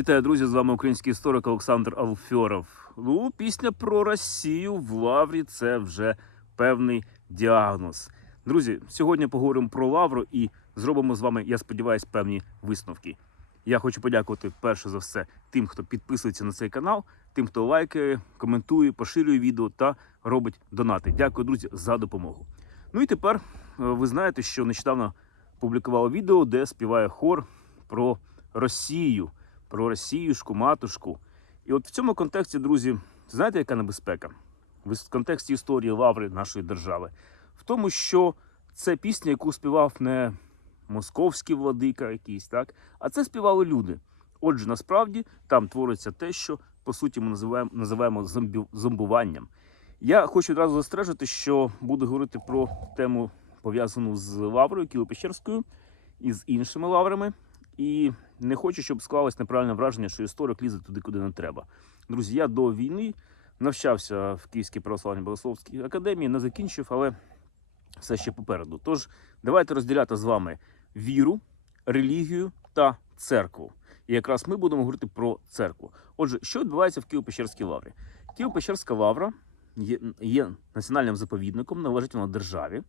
Вітаю, друзі! З вами український історик Олександр Алфьоров. Ну, пісня про Росію в Лаврі це вже певний діагноз. Друзі, сьогодні поговоримо про Лавру і зробимо з вами, я сподіваюся, певні висновки. Я хочу подякувати перше за все тим, хто підписується на цей канал, тим, хто лайкає, коментує, поширює відео та робить донати. Дякую, друзі, за допомогу. Ну і тепер е, ви знаєте, що нещодавно публікував відео, де співає хор про Росію, про Росіюшку, матушку. І от в цьому контексті, друзі, знаєте, яка небезпека? В контексті історії лаври нашої держави, в тому, що це пісня, яку співав не московський владика якийсь, так, а це співали люди. Отже, насправді там твориться те, що по суті ми називаємо, називаємо зомбі, зомбуванням. Я хочу одразу застережити, що буду говорити про тему пов'язану з лаврою Києво-Печерською і з іншими лаврами. І не хочу, щоб склалось неправильне враження, що історик лізе туди, куди не треба. Друзі, я до війни навчався в Київській православній богословській академії, не закінчив, але все ще попереду. Тож давайте розділяти з вами віру, релігію та церкву. І якраз ми будемо говорити про церкву. Отже, що відбувається в Києво-Печерській лаврі? Києво-Печерська лавра є, є національним заповідником, належить вона державі.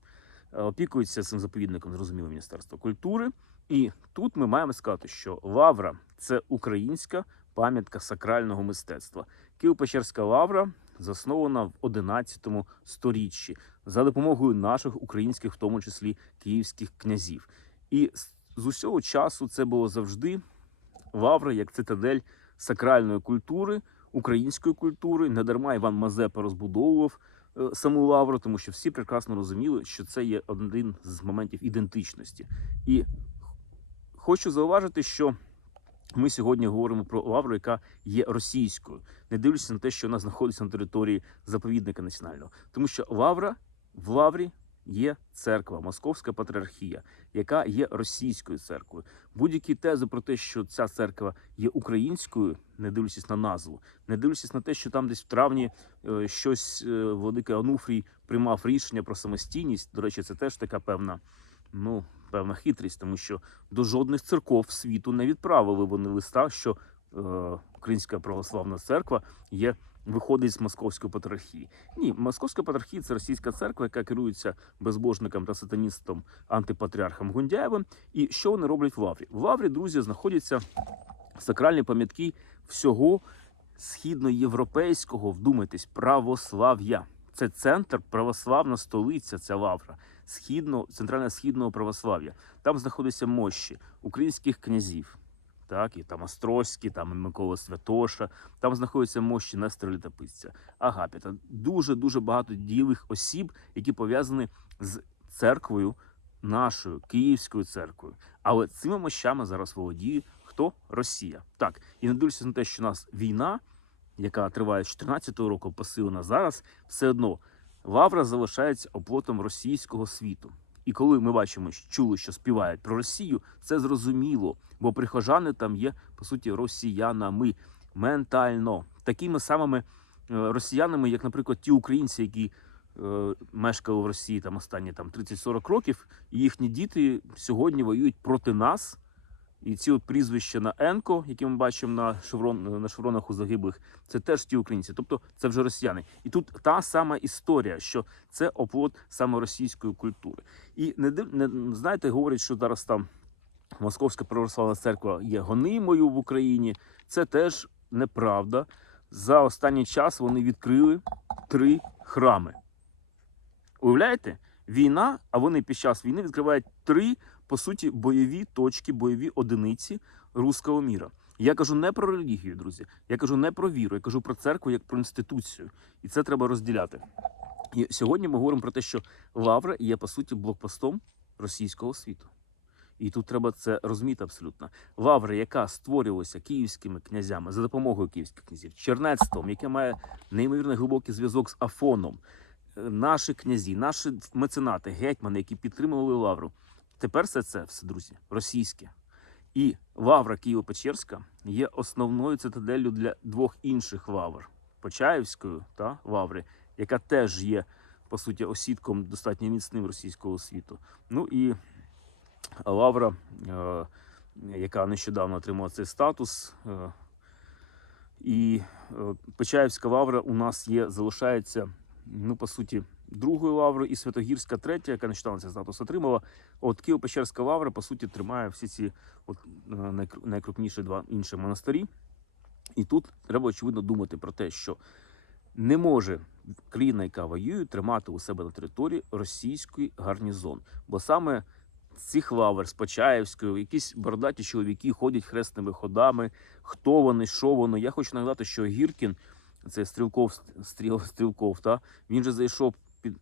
Е, Опікується цим заповідником, зрозуміло, Міністерство культури. І тут ми маємо сказати, що лавра це українська пам'ятка сакрального мистецтва. Києво-Печерська лавра заснована в 11 сторіччі за допомогою наших українських, в тому числі київських князів. І з- усього часу це було завжди лавра як цитадель сакральної культури, української культури. Недарма Іван Мазепа розбудовував саму лавру, тому що всі прекрасно розуміли, що це є один з моментів ідентичності. І хочу зауважити, що ми сьогодні говоримо про лавру, яка є російською, не дивлячись на те, що вона знаходиться на території заповідника національного, тому що лавра в лаврі є церква, Московська патріархія, яка є російською церквою. Будь-які тези про те, що ця церква є українською, не дивлячись на назву, не дивлячись на те, що там десь в травні е, щось е, владика Ануфрій приймав рішення про самостійність. До речі, це теж така певна, ну певна хитрість, тому що до жодних церков світу не відправили вони листа, що е, Українська православна церква є. Виходить з московської патріархії. Ні, московська патріархія це російська церква, яка керується безбожником та сатаністом антипатріархом Гундяєвим. І що вони роблять в Лаврі? В Лаврі, друзі, знаходяться сакральні пам'ятки всього східноєвропейського, вдумайтесь, православ'я. Це центр, православна столиця, ця лавра, східно, центральна східного православ'я. Там знаходяться мощі українських князів. Так, і там Острозькі, там Микола Святоша, там знаходяться мощі Нестора Літописця, Агапіта. Дуже дуже багато дієвих осіб, які пов'язані з церквою, нашою Київською церквою. Але цими мощами зараз володіє хто Росія. Так, і не дивлячись на те, що у нас війна, яка триває з 14-го року, посилена зараз, все одно Лавра залишається оплотом російського світу. І коли ми бачимо, що чули, що співають про Росію, це зрозуміло, бо прихожани там є по суті росіянами ментально, такими самими е, росіянами, як, наприклад, ті українці, які е, мешкали в Росії там останні там 30-40 років, і їхні діти сьогодні воюють проти нас. І ці от прізвища на Енко, які ми бачимо на шеврон на шевронах у загиблих, це теж ті українці, тобто це вже росіяни. І тут та сама історія, що це оплот саме російської культури. І не не знаєте, говорять, що зараз там Московська православна церква є гонимою в Україні. Це теж неправда. За останній час вони відкрили три храми. Уявляєте? Війна, а вони під час війни відкривають три, по суті, бойові точки, бойові одиниці руського міра. Я кажу не про релігію, друзі. Я кажу не про віру, я кажу про церкву як про інституцію. І це треба розділяти. І сьогодні ми говоримо про те, що Лавра є, по суті, блокпостом російського світу. І тут треба це розуміти абсолютно. Лавра, яка створювалася київськими князями за допомогою київських князів, Чернецтвом, яке має неймовірно глибокий зв'язок з Афоном, е, наші князі, наші меценати, гетьмани, які підтримували лавру. Тепер все це, все, друзі, російське. І лавра Києво-Печерська є основною цитаделлю для двох інших лавр Почаївської та лаври, яка теж є, по суті, осідком достатньо міцним російського світу. Ну і лавра е, яка нещодавно отримала цей статус. Е, І е, Почаївська лавра у нас є, залишається, ну, по суті, другою лаврою, і Святогірська третя, яка нещодавно цей статус отримала. От Києво-Печерська лавра, по суті, тримає всі ці от, е, найкрупніші два інші монастирі. І тут треба, очевидно, думати про те, що не може країна, яка воює, тримати у себе на території російський гарнізон. Бо саме цих лавр, з Почаївської, якісь бородаті чоловіки ходять хресними ходами. Хто вони, що воно? Я хочу нагадати, що Гіркін, це стрілков, стріл, стрілков, та він же зайшов під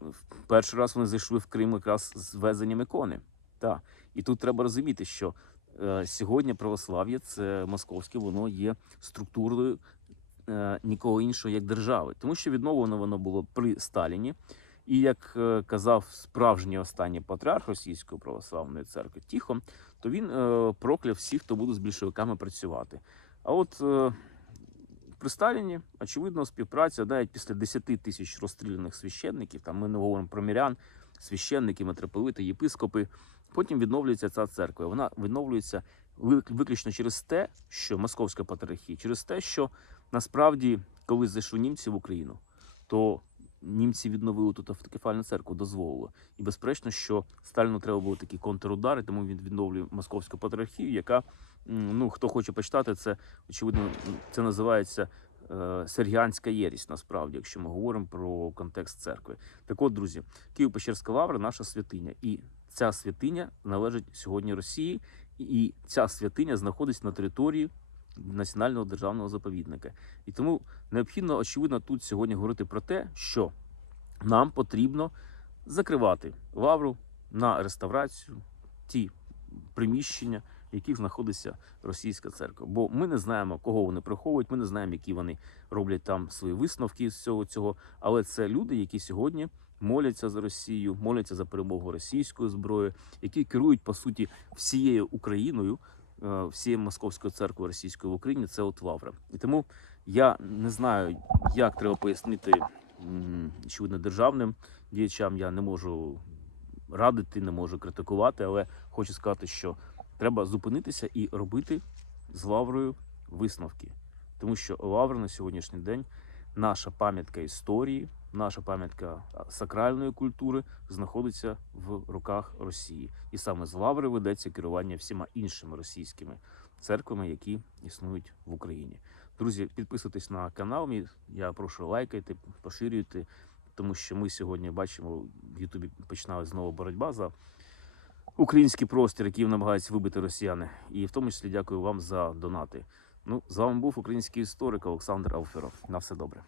перший раз. Вони зайшли в Крим якраз з везенням ікони. Та. І тут треба розуміти, що е, сьогодні православ'я це московське, воно є структурою е, нікого іншого як держави, тому що відновлено воно було при Сталіні. І як е, казав справжній останній патріарх Російської православної церкви Тіхон, то він е, прокляв всіх, хто буде з більшовиками працювати. А от е, при Сталіні, очевидно, співпраця навіть після 10 тисяч розстріляних священників, там ми не говоримо про мірян, священники, митрополити, єпископи. Потім відновлюється ця церква. Вона відновлюється вик- виключно через те, що московська патріархія, через те, що насправді, коли зайшли німці в Україну, то німці відновили тут автокефальну церкву, дозволили. І безперечно, що Сталіну треба було такі контрудари, тому він відновлює московську патріархію, яка, ну хто хоче почитати, це очевидно, це називається. е, Сергіанська єрість, насправді, якщо ми говоримо про контекст церкви. Так от, друзі, Києво-Печерська лавра наша святиня. І ця святиня належить сьогодні Росії, і ця святиня знаходиться на території національного державного заповідника. І тому необхідно, очевидно, тут сьогодні говорити про те, що нам потрібно закривати лавру на реставрацію, ті приміщення, в яких знаходиться російська церква. Бо ми не знаємо, кого вони приховують, ми не знаємо, які вони роблять там свої висновки з цього цього. Але це люди, які сьогодні моляться за Росію, моляться за перемогу російської зброї, які керують по суті всією Україною, е, всією московською церквою російською в Україні. Це от Лавра. І тому я не знаю, як треба пояснити очевидно державним діячам. Я не можу радити, не можу критикувати, але хочу сказати, що треба зупинитися і робити з Лаврою висновки. Тому що Лавра на сьогоднішній день наша пам'ятка історії, наша пам'ятка сакральної культури знаходиться в руках Росії. І саме з Лаври ведеться керування всіма іншими російськими церквами, які існують в Україні. Друзі, підписуйтесь на канал. Я прошу лайкайте, поширюйте, тому що ми сьогодні бачимо в Ютубі починає знову боротьба за український простір, який намагаються вибити росіяни. І в тому числі дякую вам за донати. Ну, з вами був український історик Олександр Алферов. На все добре.